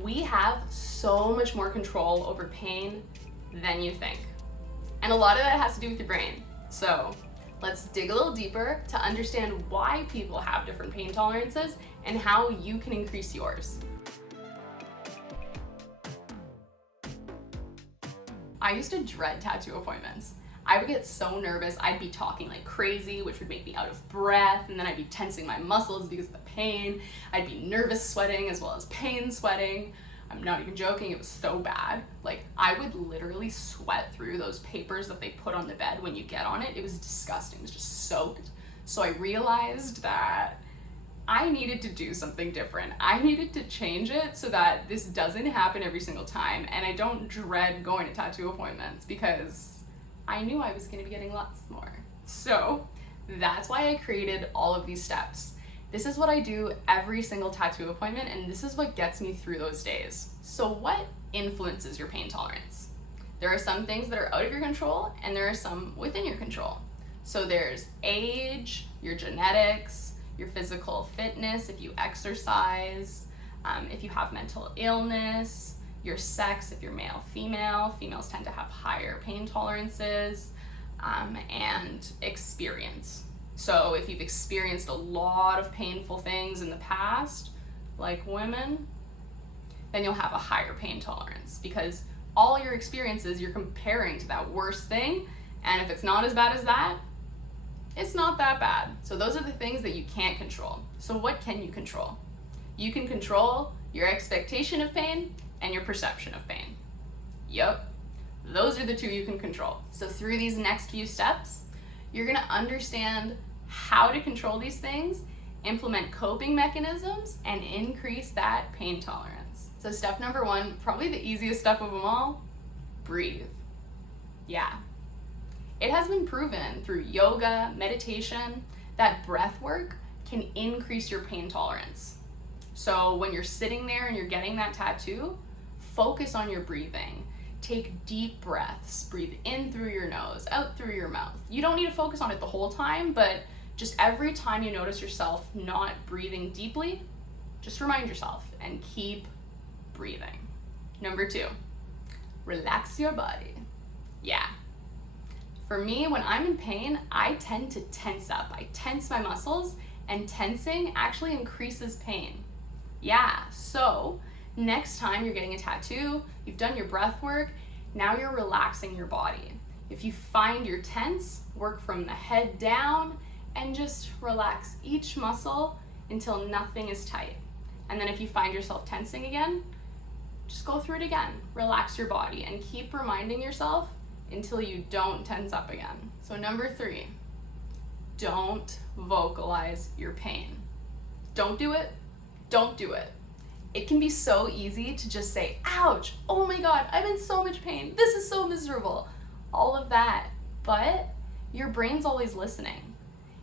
We have so much more control over pain than you think. And a lot of that has to do with your brain. So let's dig a little deeper to understand why people have different pain tolerances and how you can increase yours. I used to dread tattoo appointments. I would get so nervous, I'd be talking like crazy, which would make me out of breath, and then I'd be tensing my muscles because of the pain. I'd be nervous sweating as well as pain sweating. I'm not even joking, it was so bad. Like, I would literally sweat through those papers that they put on the bed when you get on it. It was disgusting, it was just soaked. So I realized that I needed to do something different. I needed to change it so that this doesn't happen every single time, and I don't dread going to tattoo appointments because I knew I was gonna be getting lots more. So that's why I created all of these steps. This is what I do every single tattoo appointment, and this is what gets me through those days. So what influences your pain tolerance? There are some things that are out of your control, and there are some within your control. So there's age, your genetics, your physical fitness, if you exercise, if you have mental illness, your sex, if you're male, female. Females tend to have higher pain tolerances, and experience. So if you've experienced a lot of painful things in the past, like women, then you'll have a higher pain tolerance because all your experiences you're comparing to that worst thing, and if it's not as bad as that, it's not that bad. So those are the things that you can't control. So what can you control? You can control your expectation of pain and your perception of pain. Yup, those are the two you can control. So through these next few steps, you're gonna understand how to control these things, implement coping mechanisms, and increase that pain tolerance. So step number one, probably the easiest step of them all, breathe. Yeah. It has been proven through yoga, meditation, that breath work can increase your pain tolerance. So when you're sitting there and you're getting that tattoo, focus on your breathing. Take deep breaths. Breathe in through your nose, out through your mouth. You don't need to focus on it the whole time, but just every time you notice yourself not breathing deeply, just remind yourself and keep breathing. Number two, relax your body. Yeah. For me, when I'm in pain, I tend to tense up. I tense my muscles, and tensing actually increases pain. Yeah, so next time you're getting a tattoo, you've done your breath work, now you're relaxing your body. If you find you're tense, work from the head down and just relax each muscle until nothing is tight. And then if you find yourself tensing again, just go through it again. Relax your body and keep reminding yourself until you don't tense up again. So number three, don't vocalize your pain. Don't do it. Don't do it. It can be so easy to just say, ouch, oh my God, I'm in so much pain. This is so miserable. All of that, but your brain's always listening.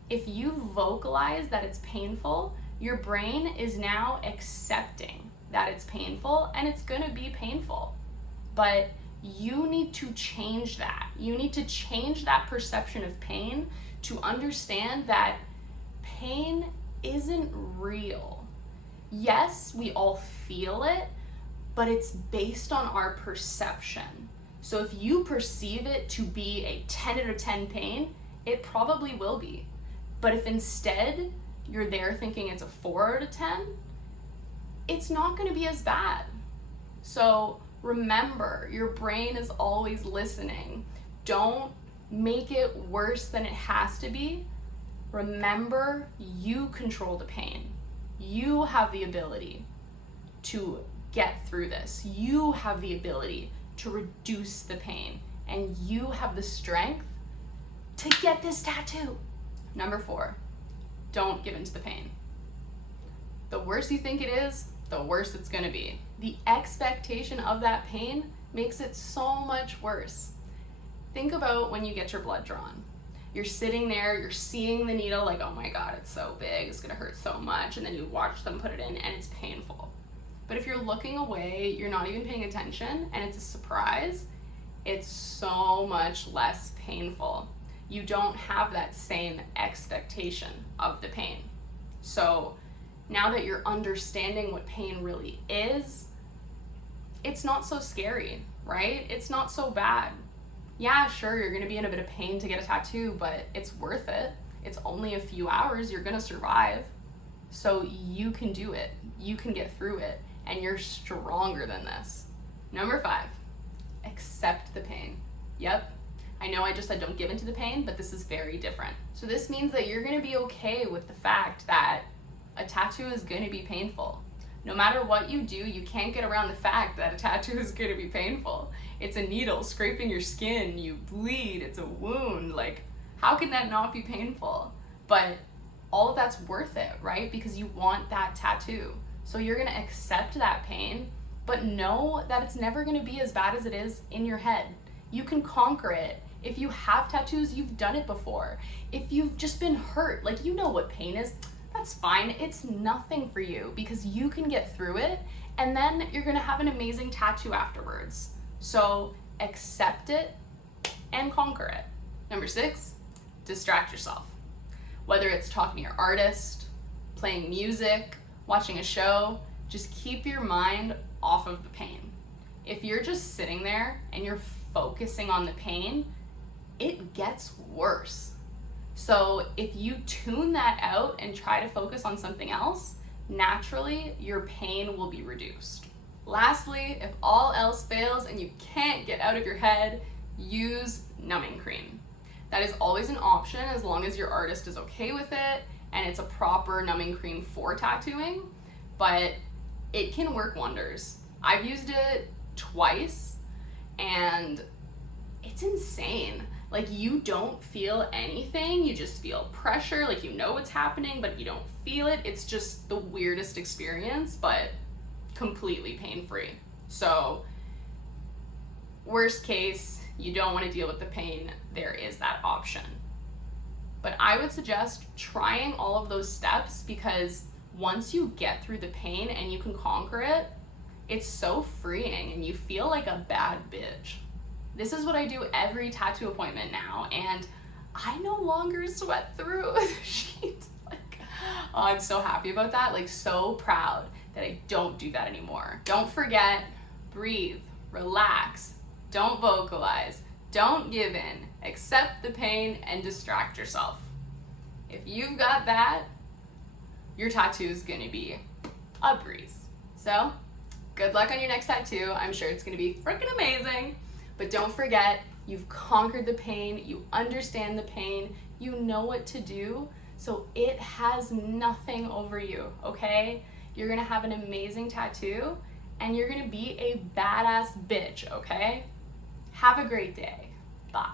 If you vocalize that it's painful, your brain is now accepting that it's painful and it's gonna be painful. But you need to change that. You need to change that perception of pain to understand that pain isn't real. Yes, we all feel it, but it's based on our perception. So if you perceive it to be a 10 out of 10 pain, it probably will be. But if instead you're there thinking it's a 4 out of 10, it's not gonna be as bad. So remember, your brain is always listening. Don't make it worse than it has to be. Remember, you control the pain. You have the ability to get through this. You have the ability to reduce the pain, and you have the strength to get this tattoo. Number 4, don't give in to the pain. The worse you think it is, the worse it's gonna be. The expectation of that pain makes it so much worse. Think about when you get your blood drawn. You're sitting there, you're seeing the needle like, oh my God, it's so big, it's gonna hurt so much, and then you watch them put it in and it's painful. But if you're looking away, you're not even paying attention, and it's a surprise, it's so much less painful. You don't have that same expectation of the pain. So now that you're understanding what pain really is, it's not so scary, right? It's not so bad. Yeah, sure, you're gonna be in a bit of pain to get a tattoo, but it's worth it. It's only a few hours, you're gonna survive. So you can do it, you can get through it, and you're stronger than this. Number 5, accept the pain. Yep, I know I just said don't give into the pain, but this is very different. So this means that you're gonna be okay with the fact that a tattoo is gonna be painful. No matter what you do, you can't get around the fact that a tattoo is gonna be painful. It's a needle scraping your skin, you bleed, it's a wound. Like, how can that not be painful? But all of that's worth it, right? Because you want that tattoo. So you're gonna accept that pain, but know that it's never gonna be as bad as it is in your head. You can conquer it. If you have tattoos, you've done it before. If you've just been hurt, like, you know what pain is, that's fine. It's nothing for you because you can get through it, and then you're gonna have an amazing tattoo afterwards. So accept it and conquer it. Number 6, distract yourself. Whether it's talking to your artist, playing music, watching a show, just keep your mind off of the pain. If you're just sitting there and you're focusing on the pain, it gets worse. So if you tune that out and try to focus on something else, naturally your pain will be reduced. Lastly, if all else fails and you can't get out of your head, use numbing cream. That is always an option as long as your artist is okay with it and it's a proper numbing cream for tattooing, but it can work wonders. I've used it twice and it's insane. Like, you don't feel anything, you just feel pressure, like you know what's happening, but you don't feel it. It's just the weirdest experience, but completely pain-free. So, worst case, you don't want to deal with the pain, there is that option. But I would suggest trying all of those steps because once you get through the pain and you can conquer it, it's so freeing and you feel like a bad bitch. This is what I do every tattoo appointment now, and I no longer sweat through the sheet. Like, oh, I'm so happy about that, like so proud that I don't do that anymore. Don't forget, breathe, relax, don't vocalize, don't give in, accept the pain and distract yourself. If you've got that, your tattoo is gonna be a breeze. So, good luck on your next tattoo. I'm sure it's gonna be freaking amazing. But don't forget, you've conquered the pain, you understand the pain, you know what to do, so it has nothing over you, okay? You're gonna have an amazing tattoo, and you're gonna be a badass bitch, okay? Have a great day. Bye.